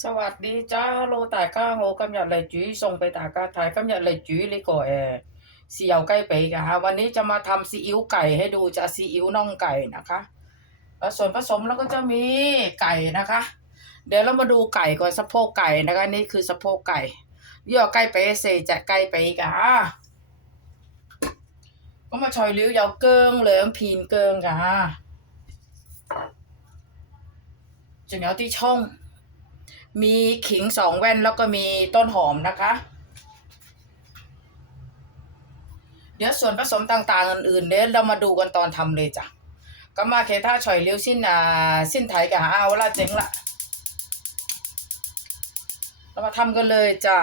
สวัสดีจ้าโลตายก้าโหกำหยัดไหลจุ๋ยส่งไปตากาถ่ายกำหยัดไหลจุ๋ยเลยก่อแอเสี่ยวใกล้ไปกะฮะวันนี้จะมาทำซีอิ๊วไก่ให้ดูจะซีอิ๊วน่องไก่นะคะส่วนผสมแล้วก็จะมีไก่นะคะ เดี๋ยวเรามาดูไก่ก่อนสะโพกไก่นะคะนี่คือสะโพกไก่ย่อใกล้ไปเซจะใกล้ไปกะก็มาชอยลิ้วยาวเกิงเหลืองพีนเกิงกะจะเหนียวที่ช่อง มีขิงสองแว่นแล้วก็มีต้นหอมนะคะ เดี๋ยวส่วนผสมต่างๆ อื่นๆเดี๋ยวเรามาดูกันตอนทำเลยจ้ะก็มาเคท่าฉอยเลี้ยวสิ้นอ่าสิ้นไถกับเอาละเจ๋งละเรามาทำกันเลยจ้ะ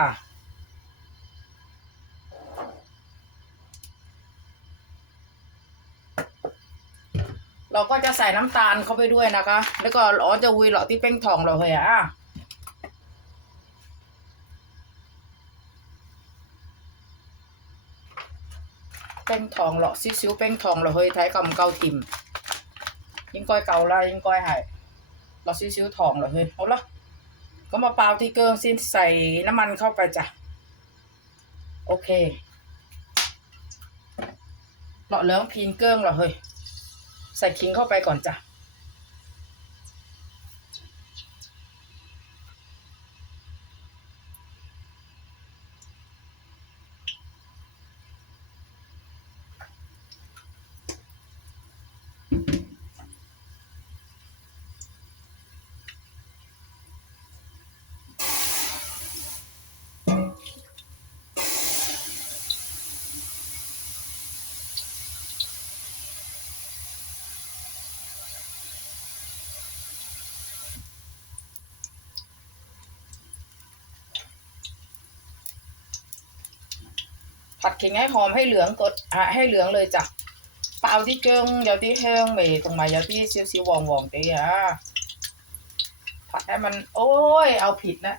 เราก็จะใส่น้ำตาลเข้าไปด้วยนะคะ แล้วก็อ๋อจะวุยเหรอที่เป้งทองเราเป็นทองหรอซิซิวเป็นทองหรอเฮ้ยไทยกำเกาถิ่มยิงก้อยเกาละยิงก้อยหายหรอซิซิวทองหรอเฮ้ยเอาละก็มาเปล่าที่เกลือสิ้นใส่น้ำมันเข้าไปจ้ะโอเคหล่อเลื้งพีนเกลือเหรอเฮ้ยใส่คิงเข้าไปก่อนจ้ะ ผัดขิงให้หอมให้เหลืองกดให้เหลืองเลยจ้ะเปล่าที่เจิงเยวที่แห้งเม่ตรงไหนเยวที่ซิวซิววองวองตีอะผัดให้มัน โอ้ย เอาผิดนะ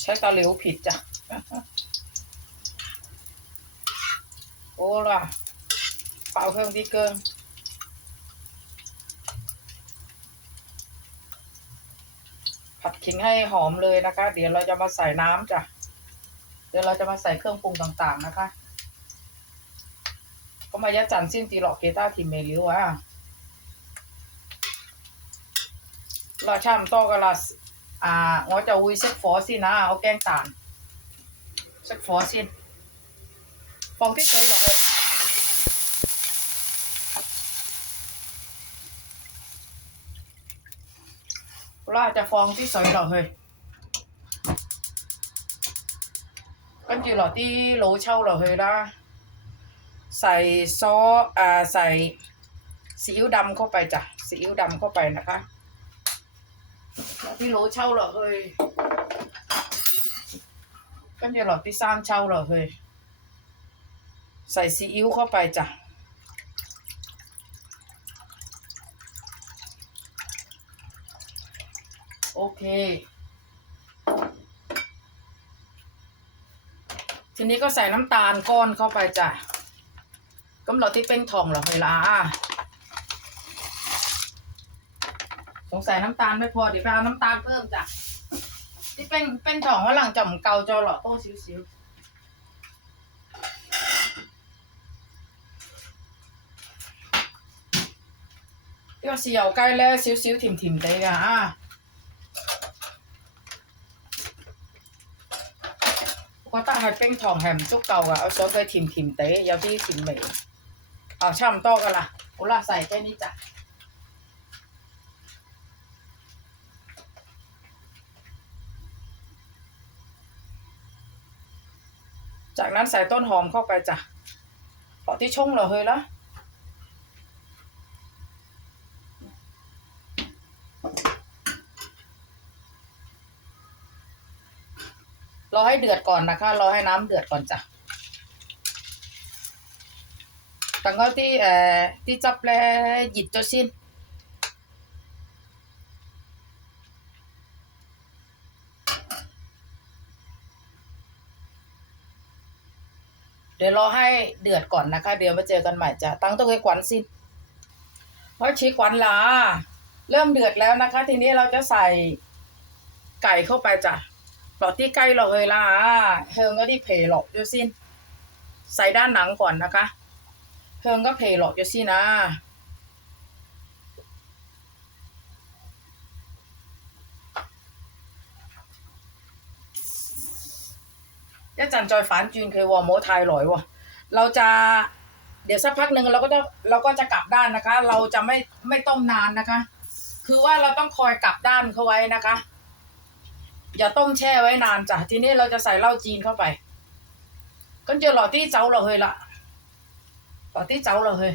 ใช้ตะเหลวผิดจ้ะ โอ้ล่ะเปล่าเครื่องที่เกิง ขิงให้หอมเลยนะคะ เดี๋ยวเราจะมาใส่น้ำจ้ะ เดี๋ยวเราจะมาใส่เครื่องปรุงต่างๆนะคะก็มายะจันสิ่งตีหลอกเกต้าทีเมลิวอะเราช่ำโตกะลัสอ่างอจะวุ้ยเซ็กฟอสินะเอาแกงต่างเซ็กฟอสินฟองที่ใช้หลอ ล่าจะฟองที่สอยหล่อเฮ้ยกันจีหล่อที่โลเช่าหล่อเฮ้ยละใส่ซอสอ่าใส่ซีอิ๊วดำเข้าไปจ้ะซีอิ๊วดำเข้าไปนะคะที่โลเช่าหลอเฮ้ยกันจีหล่อที่สร้างเช่าหล่อเฮ้ยใส่ซีอิ๊วเข้าไปจ้ะ เค ทีนี้ก็ใส่น้ำตาลก้อนเข้าไปจ้ะกำหนดที่เป็นทองเหรอเวลา สงสัยน้ำตาลไม่พอเดี๋ยวไปเอาน้ำตาลเพิ่มจ้ะ ที่เป็นเป็นทองว่าหลังจ่อมเกาจอหล่อโต้ซิวๆ呢个豉油鸡咧少少甜甜地㗎啊！ พอตั้งให้เป้งทองแฮมซุกเก่าอะเอาซอสไปทิมทิมเตะยาวที่ทิมเหม่เอาช่ำโต๊ะกันละอุล่าใส่แค่นี้จ้ะจากนั้นใส่ต้นหอมเข้าไปจ้ะเพราะที่ชงเราเฮยละ รอให้เดือดก่อนนะคะ รอให้น้ำเดือดก่อนจ้ะตังก็ที่เอ่อที่จับแลหยิบตัวสิ้นเดี๋ยวรอให้เดือดก่อนนะคะ เดี๋ยวมาเจอกันใหม่จ้ะตั้งตัวให้ขวัญสิเพราะชี้ขวัญลาเริ่มเดือดแล้วนะคะ ทีนี้เราจะใส่ไก่เข้าไปจ้ะ ปลอดที่ใกล้เราเลยล่ะเฮิงก็ที่เพหลอกอยู่สิใส่ด้านหนังก่อนนะคะเฮิงก็เพหลอกอยู่สินะ 一阵再反转佢喎，唔好太耐喎。เราจะเดี๋ยวสักพักหนึ่งเราก็จะเราก็จะกลับด้านนะคะ เราจะไม่ไม่ต้มนานนะคะ คือว่าเราต้องคอยกลับด้านเขาไว้นะคะ อย่าต้มแช่ไว้นานจ้ะทีนี้เราจะใส่เหล้าจีนเข้าไปก็จะหล่อที่เจ้าเราเลยละหล่อที่เจ้าเราเลย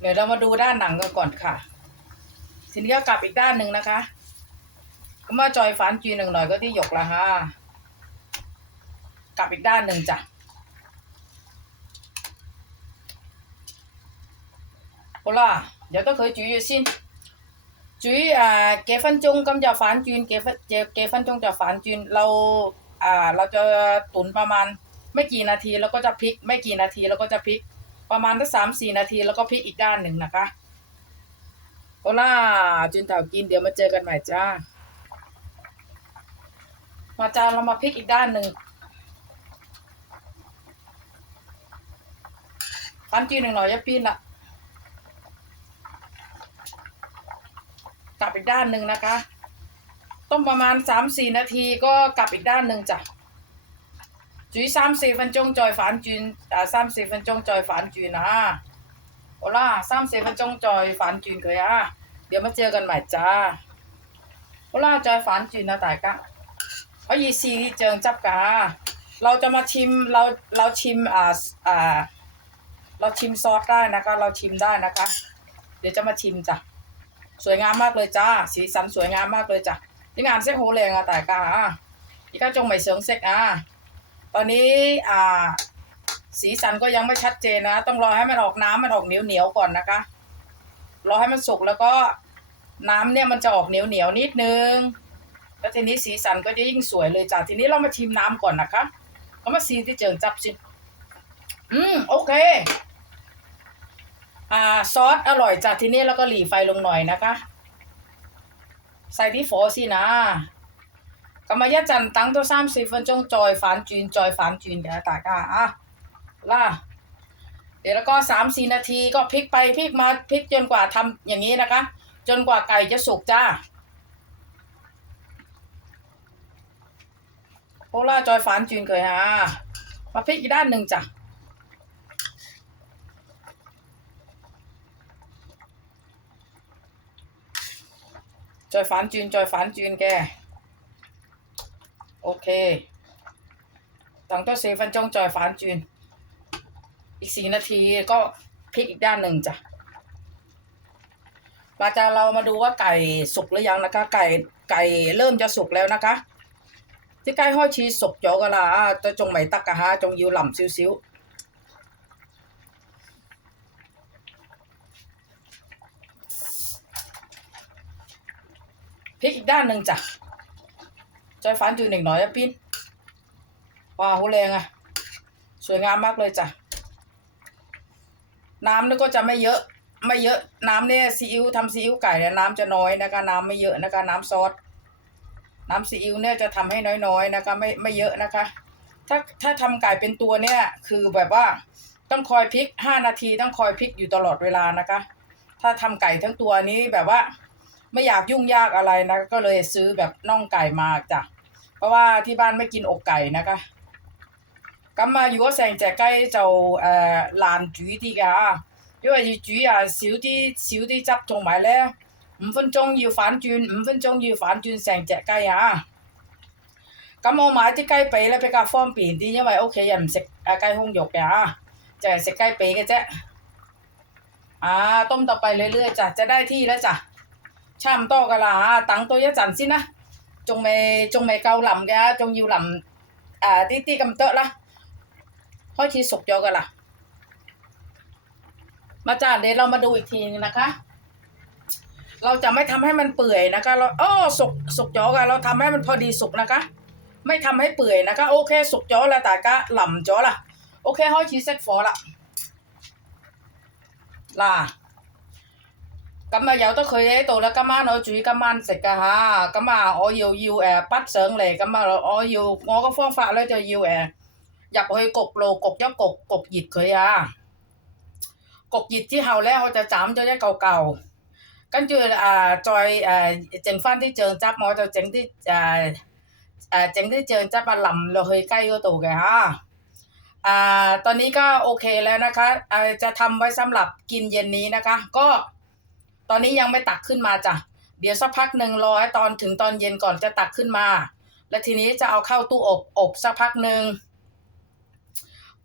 เดี๋ยวเรามาดูด้านหนังกันก่อนค่ะ ทีนี้ก็กลับอีกด้านหนึ่งนะคะก็มาจอยฟันจีหนึ่งหน่อยก็ที่หยกละฮะกลับอีกด้านหนึ่งจ้ะโอล่ะเดี๋ยวก็เคยจุยอยู่สินจุยอ่าเกฟันจงกำจะฝันจีนเกฟันเกฟันจงจะฝันจีนเราอ่าเราจะตุนประมาณ ไม่กี่นาทีแล้วก็จะพลิก ไม่กี่นาทีแล้วก็จะพลิก ประมาณสักสามสี่นาทีแล้วก็พลิกอีกด้านหนึ่งนะคะโอล่าจุนเถากินเดี๋ยวมาเจอกันใหม่จ้า มาจ้าเรามาพลิกอีกด้านหนึ่งฟันจีนหนึ่งหน่อยอยาปีนละกลับอีกด้านหนึ่งนะคะ ต้มประมาณสามสี่นาทีก็กลับอีกด้านหนึ่งจ้ะ 煮三四分钟再反转，啊三四分钟再反转啊！好啦，三四分钟再反转佢啊！เดี๋ยวมาเจอกันใหม่จ้า好啦，再反转啦大家，可以试酱汁㗎。เราจะมาชิมเราเราชิมอ่าอ่า เราชิมซอสได้นะคะ เราชิมได้นะคะ เดี๋ยวจะมาชิมจ้ะ สวยงามมากเลยจ้า สีสันสวยงามมากเลยจ้ะนี่งานเซ็กโฮแรงอะแต่กาอ่ะอีกาจงไม่เสริงเซ็กอ่ะ ตอนนี้อ่าสีสันก็ยังไม่ชัดเจนนะ ต้องรอให้มันออกน้ำมันออกเหนียวเหนียวก่อนนะคะ รอให้มันสุกแล้วก็น้ำเนี่ยมันจะออกเหนียวเหนียวนิดนึง แล้วทีนี้สีสันก็จะยิ่งสวยเลยจ้ะทีนี้เรามาชิมน้ำก่อนนะคะก็มาซีที่เจิงจับสิอืมโอเค อ่าซอสอร่อยจ้ะทีนี้เราก็หลีไฟลงหน่อยนะคะ ใส่ที่โฟสินะ 咁啊，一阵等到三四分钟再反转，再反转嘅大家啊，啦 เดี๋ยวแล้วก็สามสี่นาทีก็พลิกไปพลิกมาพลิกจนกว่าทำอย่างนี้นะคะ จนกว่าไก่จะสุกจ้าโอล่าจอยฝานจืนเคยฮะมาพลิกอีกด้านหนึ่งจ้ะจอยฝานจืนจอยฝานจืนแก ok ต้องตัวเซฟันจงจอยานจือีกสี่นาทีก็พลิกอีกด้านหนึ่งจ้ะมาจาเรามาดูว่าไก่สุกหรือยังนะคะ ไก่ไก่เริ่มจะสุกแล้วนะคะที่ไก่ห้อยชีสุกยอกะละจะจงไหมตักกะฮะจงยิวหล่ำซิวซิวพลิกอีกด้านหนึ่งจ้ะ จอยฝันอยู่หนึ่งหน่อยปิ้นว้าวแรงอะสวยงามมากเลยจ้ะ น้ำนี่ก็จะไม่เยอะ ไม่เยอะน้ำเนี่ยซีอิ๊วทำซีอิ๊วไก่เนี่ยน้ำจะน้อยนะคะน้ำไม่เยอะนะคะน้ำซอสน้ำซีอิ๊วเนี่ยจะทำให้น้อยๆนะคะไม่ไม่เยอะนะคะ ถ้าถ้าทำไก่เป็นตัวเนี่ยคือแบบว่าต้องคอยพลิกห้านาทีต้องคอยพลิกอยู่ตลอดเวลานะคะ ถ้าทำไก่ทั้งตัวนี้แบบว่า ไม่อยากยุ่งยากอะไรนะ ก็เลยซื้อแบบน่องไก่มาจ้ะ เพราะว่าที่บ้านไม่กินอกไก่นะคะ 咁啊，如果成只鸡就诶、呃、难煮啲㗎吓，因为要煮啊少啲少啲汁，同埋咧五分钟要反转，五分钟要反转成只鸡啊！咁我买啲鸡髀咧比较方便啲，因为屋企人唔食诶鸡胸肉嘅吓，就系食鸡髀嘅啫。啊，ต้มต่อไปเรื่อยๆจ้ะจะได้ที่แล้วจ้ะ ชามโตกะละตั้งตัวยะจันสินะจงไม่จงไม่เกาหลำแกจงยิวหลำอ่าตีตีกำเตอะละห้อยทีสุกยอกะละมาจ้าเดี๋ยวเรามาดูอีกทีนึงนะคะ เราจะไม่ทำให้มันเปื่อยนะคะ เราอ้อสุกสุกยอกะเราทำให้มันพอดีสุกนะคะ ไม่ทำให้เปื่อยนะคะ โอเค สุกยอละแต่ก็หล่ำจอละโอเคห้อยทีเซ็ตฟอละลา 咁啊由得佢喺度啦，今晚我煮今晚食噶吓，咁啊我要要诶笔上嚟，咁啊我要我个方法咧就要诶。入去焗炉焗一焗焗热佢啊！焗热之后咧，我就斩咗一嚿嚿，跟住诶、呃、再诶、呃、剩翻啲酱汁，我就整啲诶诶整啲酱汁啊淋落去鸡嗰度嘅吓。อ่าตอนนี้ก็โอเคแล้วนะคะอ่าจะทำไว้สำหรับกินเย็นนี้นะคะ ก็ ตอนนี้ยังไม่ตักขึ้นมาจ้ะ เดี๋ยวสักพักหนึ่งรอให้ตอนถึงตอนเย็นก่อนจะตักขึ้นมา และทีนี้จะเอาเข้าตู้อบอบสักพักหนึ่ง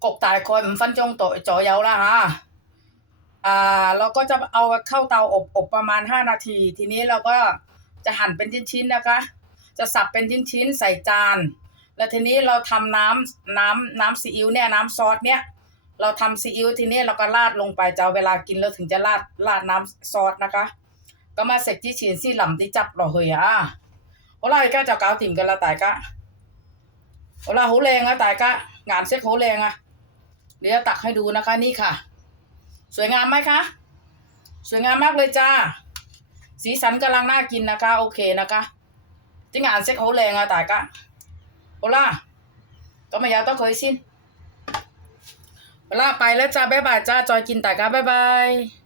กบตายคอยมันฟันจงโตจอยาวละฮะอ่าเราก็จะเอาเข้าเตาอบอบประมาณห้านาที ทีนี้เราก็จะหั่นเป็นชิ้นๆนะคะ จะสับเป็นชิ้นๆใส่จาน และทีนี้เราทำน้ำน้ำน้ำซีอิ๊วเนี่ยน้ำซอสเนี่ย เราทำซีอิ๊วทีนี้เราก็ราดลงไปจะเวลากินเราถึงจะราดราดน้ำซอสนะคะก็มาเสร็จที่ฉีนซี่หล่ำที่จับเราเฮียอะโอ้ล่าก็จะกาวติ่มกันละตายกะโอ้ล่าหูแรงอะตายกะงานเซ็กหูแรงอะเดี๋ยวตักให้ดูนะคะนี่ค่ะ สวยงามไหมคะ สวยงามมากเลยจ้า สีสันกำลังน่ากินนะคะ โอเคนะคะที่งานเซ็กหูแรงอะตายกะโอ้ล่าก็ไม่ยาวต้องเคยสิ้น ลาไปแล้วจ้าบ๊ายบายจ้าจอยกินแต่ก้าบ๊ายบาย